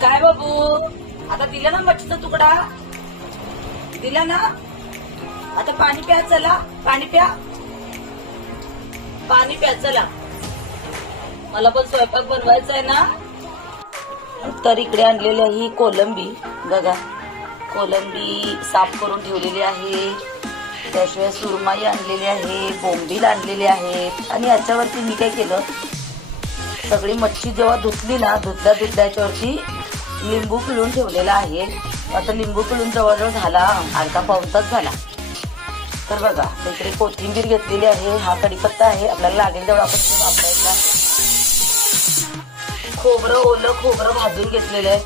काय बाबू, आता दिला ना मच्छीचा तुकडा, दिला ना. आता पाणी प्या, चला पाणी प्या, पाणी प्या चला. मला पण स्वयंपाक बनवायचा आहे ना. तर इकडे आणलेली आहे ही कोलंबी बघा. कोलंबी साफ करून ठेवलेली आहे. त्याशिवाय सुरमई आणलेली आहे, बोंबील आणलेले आहेत. आणि याच्यावरती मी काय केलं, सगळी मच्छी जेव्हा धुतली ना, धुतल्यावरती लिंबू पिळून ठेवलेला आहे. आता लिंबू पिळून जवळजवळ झाला अर्धा पाऊण तास झाला. तर बघा इकडे कोथिंबीर घेतलेली आहे. हा कढीपत्ता आहे, आपल्याला लागेल तेवढा आपण वापरायचा. ओलं खोबरं भाजून घेतलेलं आहे.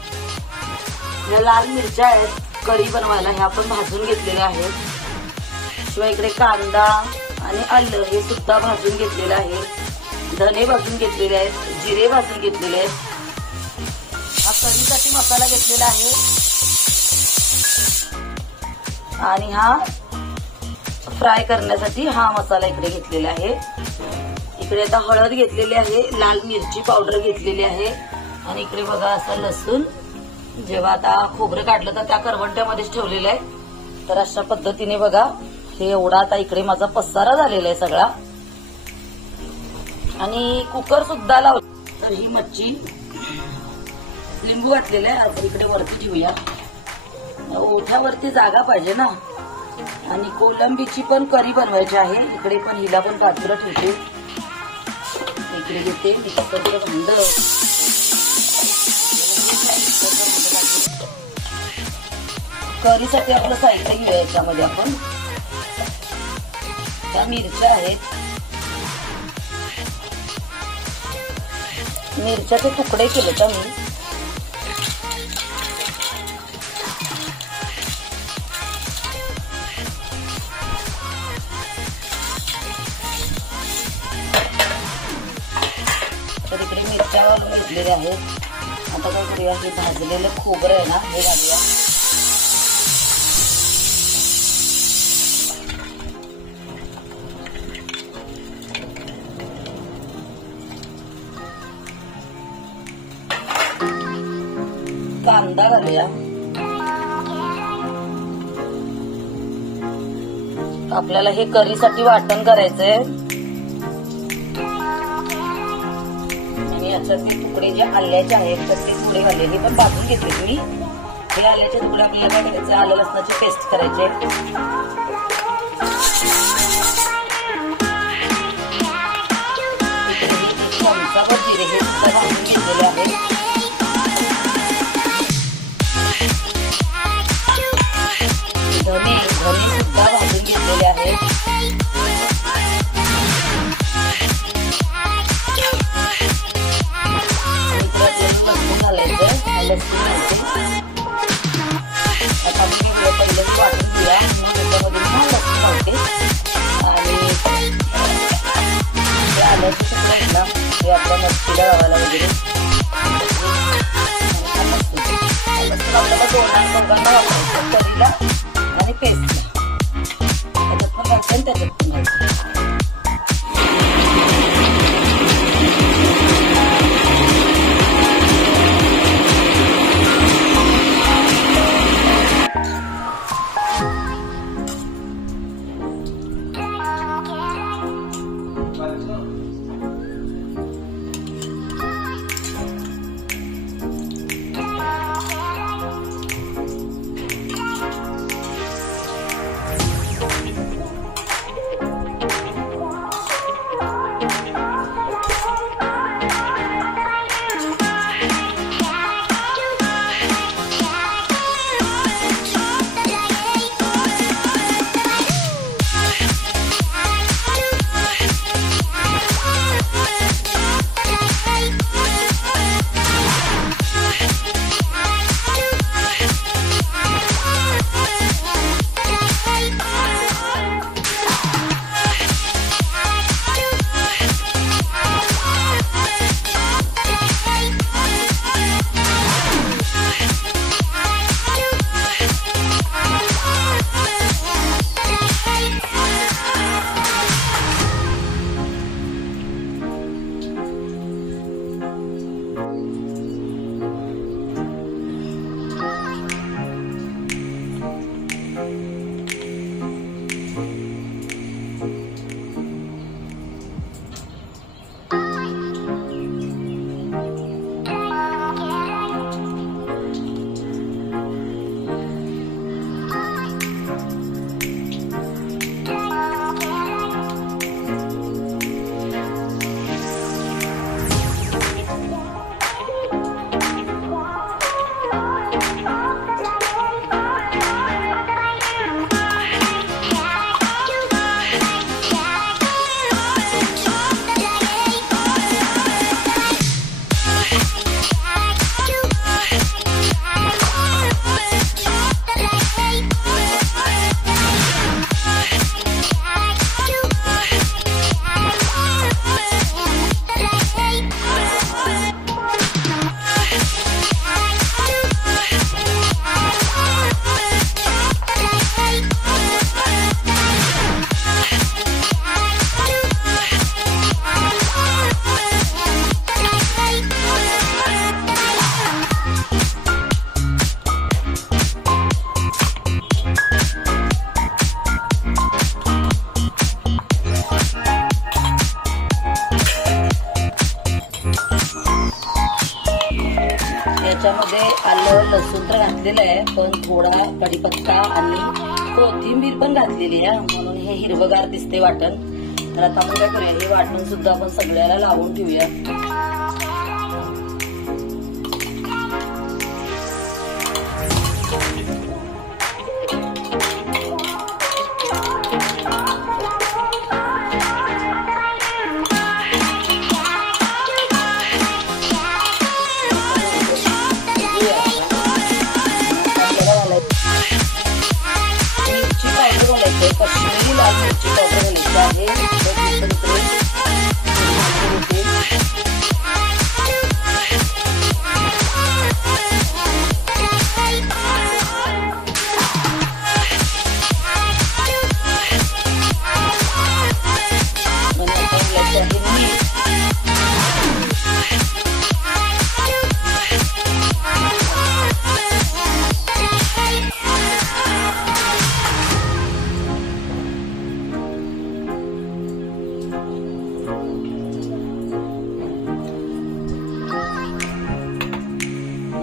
या लाल मिरच्या आहेत कढी बनवायला, ह्या आपण भाजून घेतलेल्या आहेत. शिवाय इकडे कांदा आणि आलं हे सुद्धा भाजून घेतलेलं आहे. धने भाजून घेतलेले आहेत, जिरे भाजून घेतलेले आहेत. हा कढीसाठी मसाला घेतलेला आहे. आणि हा फ्राय करण्यासाठी हा मसाला इकडे घेतलेला आहे. इकडे आता हळद घेतलेली आहे, लाल मिरची पावडर घेतलेली आहे. आणि इकडे बघा असं लसूण, जेव्हा आता खोबरं काढलं तर त्या करवंट्यामध्येच ठेवलेलं आहे. तर अशा पद्धतीने बघा हे एवढा आता इकडे माझा पसारा झालेला आहे सगळा. आणि कुकर सुद्धा लावला. तर ही मच्छी लिंबू घातलेला आहे, आपण इकडे वरती ठेवूया. ओठावरती जागा पाहिजे ना. आणि कोलंबीची पण करी बनवायची आहे. इकडे पण हिला पण बाजूला ठेवते. इकडे घेते थंड. करीसाठी आपलं साहित्य घेऊया. याच्यामध्ये आपण त्या मिरच्या आहेत, मिरच्याचे तुकडे केले का मी. तर इकडे मिरच्यावर घेतलेले आहेत. आता काय करूया, हे भाजलेलं खोबरं आहे ना हे घालूया. कांदा घालूया. आपल्याला हे करीसाठी वाटण करायचंय. आणि याच्यातले तुकडे जे आल्याचे आहेत तर ते तुकडे घाललेले पण भाजून घेतले मी. हे आल्याचे तुकडे आपल्याला काय करायचे, आलं लसणाची पेस्ट करायचे. चमचाभर जिरे हे सुद्धा भाजून घेतलेले आहे. धने सुद्धा भाजून घेतलेले आहेत. लसूण घालायचं, लसूण घालायचे. आता मी पहिलं वाटून घेऊया. त्याच्यामध्ये लसूण घालते आणि आल्याचं तुकडं घाला. हे आपल्या मच्छीला लावायला वगैरे लसूण आपल्याला दोन लोकांना वापरायचं करीला आणि पेस्ट. त्याच्यात पण घालते, त्याच्यात पण घालते. आलं लसूण तर घातलेलं आहे, पण थोडा कढीपत्ता आणि कोथिंबीर पण घातलेली आहे, म्हणून हे हिरवगार दिसते वाटण. तर आता आपण काय करूया, हे वाटण सुद्धा आपण सगळ्याला लावून ठेवूया. कश्मीरी लाल मिरची पावडर घालायची आहे.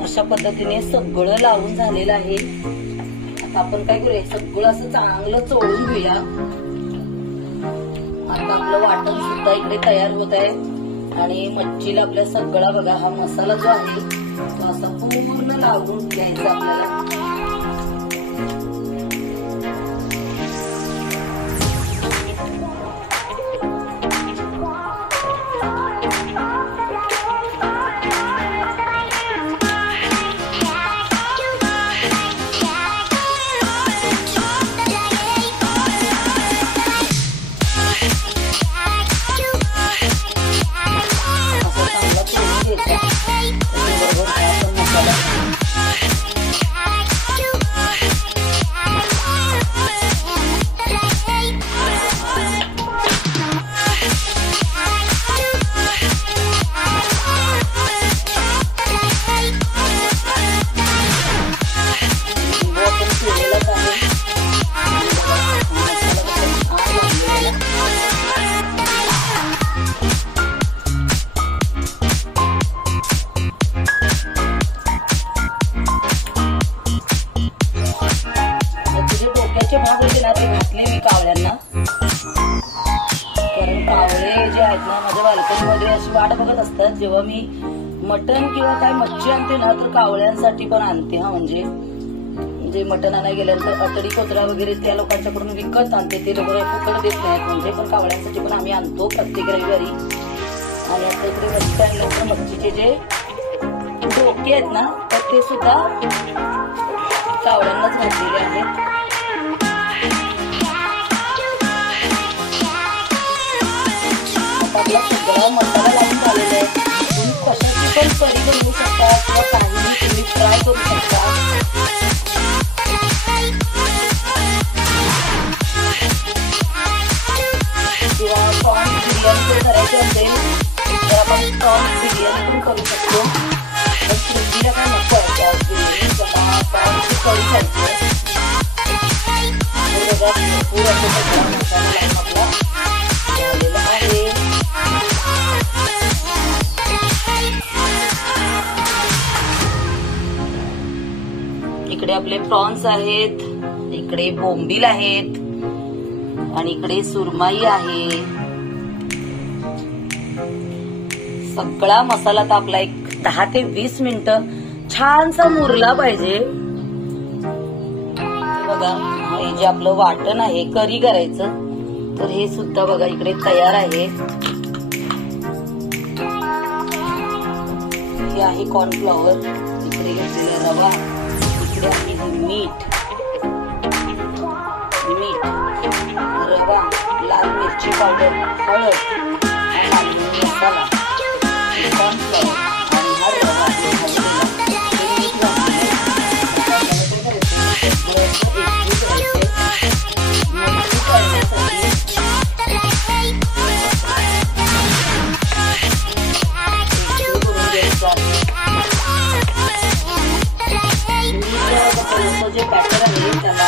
अशा पद्धतीने सगळं लावून झालेलं आहे. आता आपण काय करूया, सगळं असं चांगलं चोळून घेऊया. आता आपलं वाटण सुद्धा इकडे तयार होत आहे आणि मच्छीला आपल्या सगळा बघा हा मसाला जो आहे तो असा पूर्ण लावून घ्यायचा आपल्याला. घातले मी कावळ्यांना, कारण कावळे जे आहेत ना माझ्या बाल्कनीमध्ये अशी वाट बघत असतात. जेव्हा मी मटण किंवा काय मच्छी आणते ना तर कावळ्यांसाठी पण आणते. हा म्हणजे मटण आणायला गेल्यानंतर अतडी कोतरा वगैरे त्या लोकांच्याकडून विकत आणते, ते लोक फुकट देत नाहीत म्हणजे, पण कावळ्यांसाठी पण आम्ही आणतो प्रत्येक रविवारी. आणि आता इकडे मच्छी आणल्यानंतर मच्छीचे जे डोके आहेत ना तर ते सुद्धा कावळ्यांनाच घातलेले आहेत. आपला सगळा मसाला लावून झालेला आहे. तुम्ही कशाची पण कढी बनवू शकता किंवा काहीही तुम्ही फ्राय करू शकता. किंवा प्रॉन्स बिर्याणी जर करायची असेल तर आपण प्रॉन्स बिर्याणी पण करू शकतो. पण सृष्टीला काय नको आहे त्या बिर्याणी प्रॉन्सची कढी खायची आहे. भरपूर असं सगळा मसाला लावून आपला झालेला आहे. इकडे आपले प्रॉन्स आहेत, इकडे बोंबील आहेत आणि इकडे सुरमई आहे. सगळा मसाला तर आपला एक 10 ते 20 मिनिटं छानसा मुरला पाहिजे. बघा हे जे आपलं वाटण आहे करी करायचं तर हे सुद्धा बघा इकडे तयार आहे. हे आहे कॉर्नफ्लॉवर, इकडे घेतलेला रवा, इकडे आहे मीठ, रवा, लाल मिरची पावडर, हळद आणि मसाला, कॉर्नफ्लॉवर आणि हा रवा जे बॅटर आहे त्याला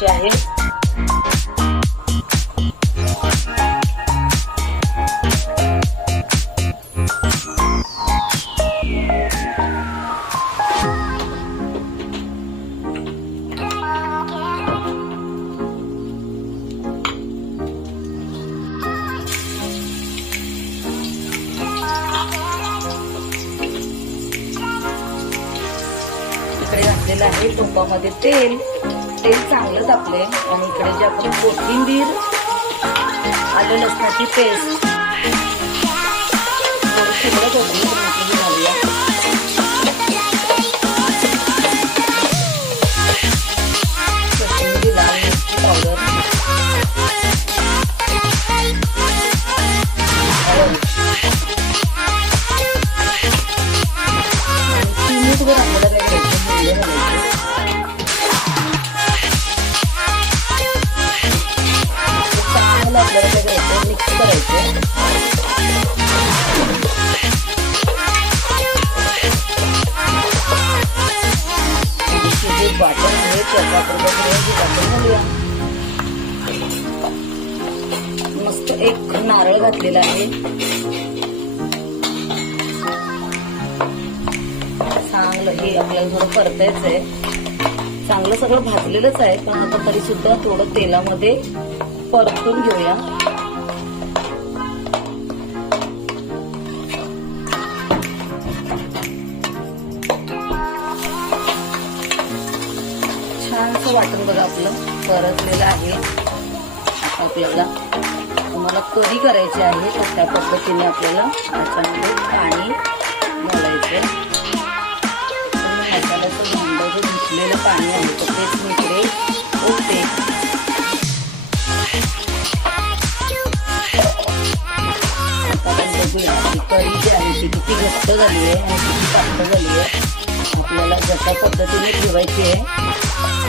करायची आहे. इकडे घातलेलं आहे टोपामध्ये तेल चांगलं तापलंय आणि इकडे जे आपण कोथिंबीर, आलं लसणाची पेस्ट सगळं कोथिंबीर घालूया. कोथिंबीर, लाल मिरची पावडर, चिमूटभर आपल्याला मिक्स करायचं. जे वाटण आहे त्याचा आपण घालूया. मस्त एक नारळ घातलेला आहे. चांगलं हे आपल्याला थोडं परतायचं आहे. चांगलं सगळं भाजलेलंच आहे पण आता तरी सुद्धा थोडं तेलामध्ये परतून घेऊया. छानसं वाटण बघा आपलं परतलेलं आहे. आपल्याला तुम्हाला कढी करायची आहे तर त्या पद्धतीने आपल्याला त्याच्यामध्ये पाणी घालायचं. मसाल्याचं भांडं जे धुतलेलं पाणी आहे तर तेच मी इकडे ओतते. कढी जी आहे ती किती घट्ट झाली आहे आणि किती पातळ झाली आहे. आपल्याला जशा पद्धतीने ठेवायची आहे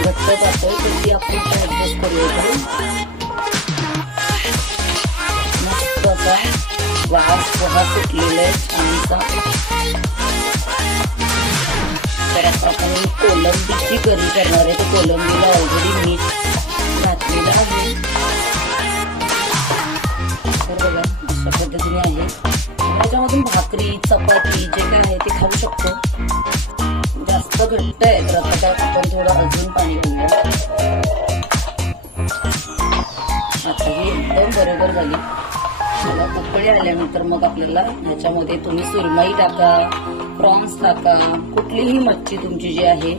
घट्ट पातळ त्याची आपण ऍडजस्ट करूया. मस्त असा वास पोहा सुटलेला आहे छानसा. तर आता आपण कोलंबीची कढी करणार आहे. तर कोलंबीला ऑलरेडी मीठ घातलेलं आहे. तर बघा अशा पद्धतीने आहे. त्याच्यामधून भाकरी, चपाती जे काय आहे ते खाऊ शकतो. जास्त घट्ट आहे तर आता त्यात आपण थोडं अजून पाणी घालूया. आता ही एकदम बरोबर झाली. मला उकळी आल्यानंतर मग आपल्याला ह्याच्यामध्ये तुम्ही सुरमई टाका, प्रॉन्स टाका, कुठलीही मच्छी तुमची जी आहे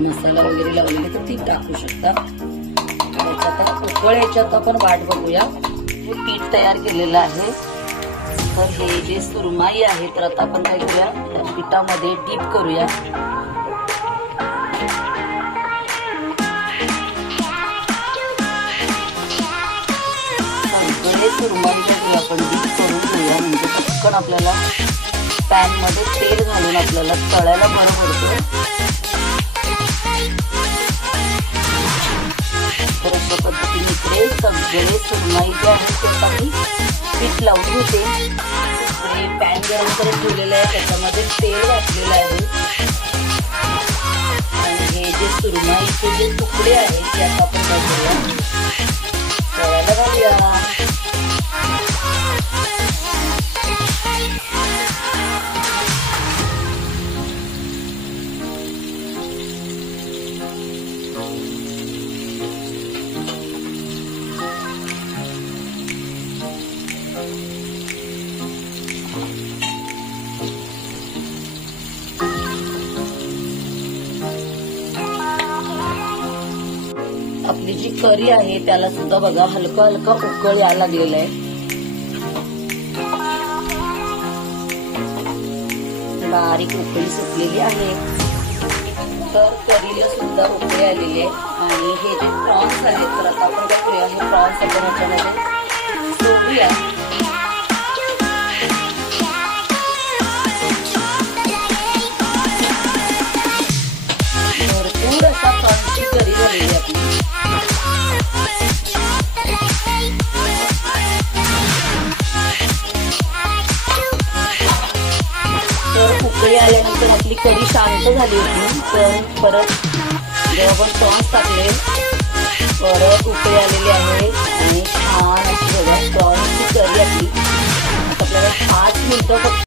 मसाला वगैरे लावलेली तर ती टाकू शकता. त्याच्यात उकळ्याच्यात आपण वाट बघूया. हे पीठ तयार केलेलं आहे. तर हे जे सुरमई आहे तर आता आपण काय करूया या पिठामध्ये डीप करूया. सगळे सुरमई आपण डीप करून घेऊया म्हणजे पटकन आपल्याला पॅन मध्ये तेल घालून आपल्याला तळायला बरं पडतं. तर अशा पद्धतीने इकडे सगळे सुरमई जे आहे ते काही पीठ लावून होते. इकडे पॅन गरम करून ठेवलेलं आहे त्याच्यामध्ये तेल घातलेलं आहे आणि हे जे सुरमईचे जे तुकडे आहेत ते आता आपण काय करूया तळायला घालूया. आपली जी करी आहे त्याला सुद्धा बघा हलका हलका उकळ यायला लागलेला आहे. बारीक उकळी सुटलेली आहे. तर करीला सुद्धा उकळी आलेली आहे आणि हे जे प्रॉन्स आहेत तर आता आपण काय करूया हे प्रॉन्स आपण ह्याच्यामध्ये सोडूया. भरपूर असा प्रॉन्सची करी झालेली आपली. उकळी आल्यानंतर आपली कढी शांत झाली होती तर परत जेव्हा आपण प्रॉन्स टाकले परत उकळी आलेली आहे आणि छान अशी बघा प्रॉन्सची करी आपली आपल्याला 5 मिनिटं फक्त